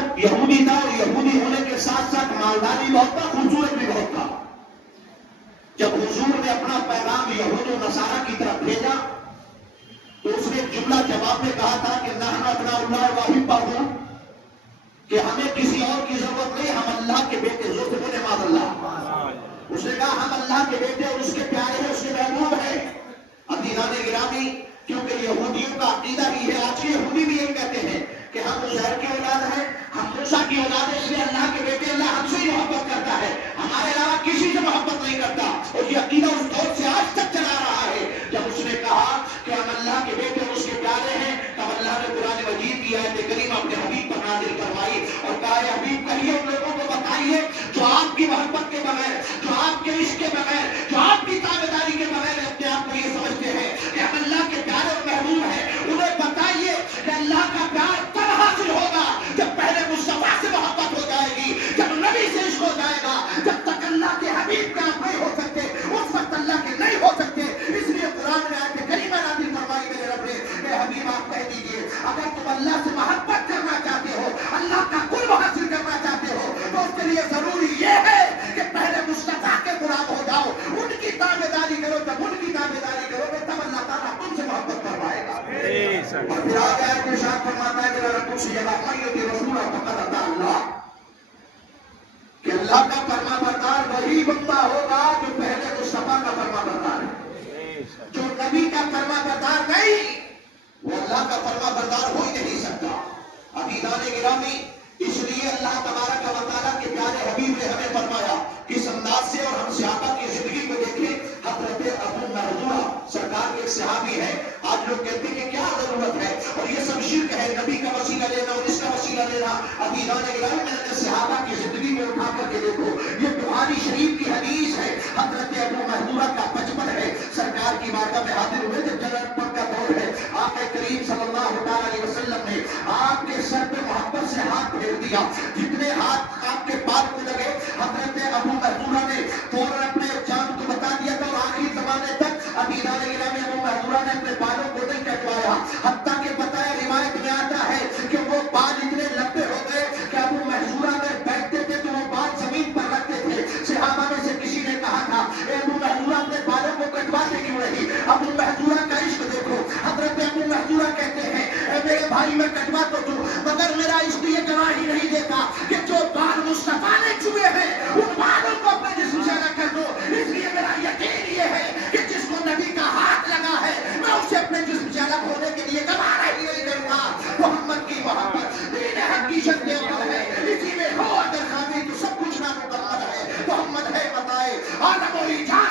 جب یہودی تھا اور یہودی ہونے کے ساتھ ساتھ مالداری بہت تھا، خوبصورت بھی بہت تھا. جب حضور نے اپنا پیغام یہود و نصارہ کی طرف بھیجا تو اس نے ایک جملہ جواب میں کہا تھا کہ نحن ابناء اللہ واحبہ، کہ ہمیں کسی اور کی ضرورت نہیں، ہم اللہ کے بیٹے. زور سے بولے معاذ اللہ. اس نے کہا ہم اللہ کے بیٹے اور اس کے پیارے ہیں، اس کے محبوب ہیں. عزیزان گرامی، کیونکہ یہودیوں کا عقیدہ ہی ہے، آج کے یہودی بھی یہ کہتے ہیں کہ ہم عزیر کی اولاد ہیں، ہم موسیٰ کی اولاد ہیں، اس لیے اللہ کے بیٹے، اللہ ہم سے ہی محبت کرتا ہے، ہمارے علاوہ کسی سے محبت نہیں کرتا. اور یہ عقیدہ اس دور سے آج تک چلا رہا ہے. جب اس نے کہا کہ ہم اللہ کے بیٹے اور اس کے پیارے ہیں، تب اللہ نے قرآن مجید کی آیت کریمہ اپنے حبیب پر نازل فرمائی اور کہا اے حبیب کہیے ان لوگوں کو بتائیے جو آپ کی محبت کے بغیر، جو آپ کے عشق کے بغیر، جو آپ کی تابعداری کے بغیر اپنے آپ کو یہ سمجھتے ہیں کہ ہم اللہ کے پیارے اور محبوب ہیں، انہیں بتائیے کہ اللہ کا پیار تب حاصل ہوگا جب پہلے مصطفیٰ سے محبت ہو جائے گی، جب نبی سے عشق ہو جائے گا. جب تک اللہ کے حبیب کے آپ نہیں ہو سکتے اس وقت اللہ کے نہیں ہو سکتے. اس لیے قرآن میں آیت کریمہ نازل فرمائی میرے رب نے کہ حبیب آپ کہہ دیجئے اگر تم اللہ سے محبت کرنا چاہتے ہو، اللہ کا قرب حاصل کرنا چاہتے ہو، تو اس کے لیے ضروری یہ ہے کہ پہلے مصطفیٰ کے غلام ہو جاؤ، ان کی تابعداری کرو. جب ان کی تابعداری کرو گے تب اللہ تعالیٰ تم سے محبت کروائے گا. اور پھر آگے آیت کے ساتھ فرماتا ہے میرا رب سے یہ رسول فقط اطاع اللہ، کہ اللہ کا فرما بردار وہی بندہ ہوگا جو پہلے مصطفیٰ کا فرما بردار ہے. جو نبی کا فرما بردار نہیں وہ اللہ کا فرما بردار ہو ہی نہیں سکتا. عزیزان گرامی، اس لیے اللہ تبارک و تعالیٰ کے پیارے حبیب نے ہمیں فرمایا کس انداز سے، اور ہم صحابہ کی زندگی کو دیکھیں. حضرت ابو محذورہ سرکار کے ایک صحابی ہے. آج لوگ کہتے ہیں کہ کیا ضرورت ہے اور یہ سب شرک ہے، نبی کا وسیلہ لینا اور اس کا وسیلہ لینا. عزیزان گرامی، میں نے صحابہ کی زندگی میں اٹھا کر کے دیکھو، یہ بخاری شریف کی حدیث ہے. حضرت ابو محذورہ کا بچپن ہے، سرکار کی بارگاہ میں حاضر ہوئے جب جنت پڑھ کا دور ہے. آقا کریم صلی اللہ علیہ وسلم نے آپ کے سر پہ محبت سے ہاتھ پھیر دیا. جتنے ہاتھ آپ کے پار کو لگے حضرت ابو محذورہ نے فوراً اپنے جان کو بتا دیا تھا. اور آخری زمانے تک عزیزان گرامی ابو محذورہ نے اپنے بالوں کو نہیں کٹوایا، حتیٰ کہ بتایا روایت میں آتا ہے کہ وہ بال اتنے لمبے ہو گئے کہ ابو محذورہ میں بیٹھتے تھے تو وہ بال زمین پر رکھتے تھے. صحابہ میں سے کسی نے کہا تھا اے ابو محذورہ اپنے بالوں کو کٹواتے کیوں نہیں؟ ابو محذورہ کا عشق دیکھو. حضرت ابو محذورہ کہتے ہیں اے میرے بھائی میں کٹوا تو دوں مگر میرا عشق یہ گواہی نہیں دیتا کہ جو بال مصطفیٰ نے چھوئے ہیں ان بالوں کو اپنے جسم سے الگ کر دو. اس لیے میرا یقین یہ ہے کہ جس کو نبی کا ہاتھ لگا ہے میں اسے اپنے جسم سے الگ ہونے کے لیے گوارا ہی نہیں کروں گا. محمد کی محبت دین حق کی شرط عمل ہے، اسی میں ہو اگر خامی تو سب کچھ نامکمل ہے. محمد ہے بتائے عالم و ایجاد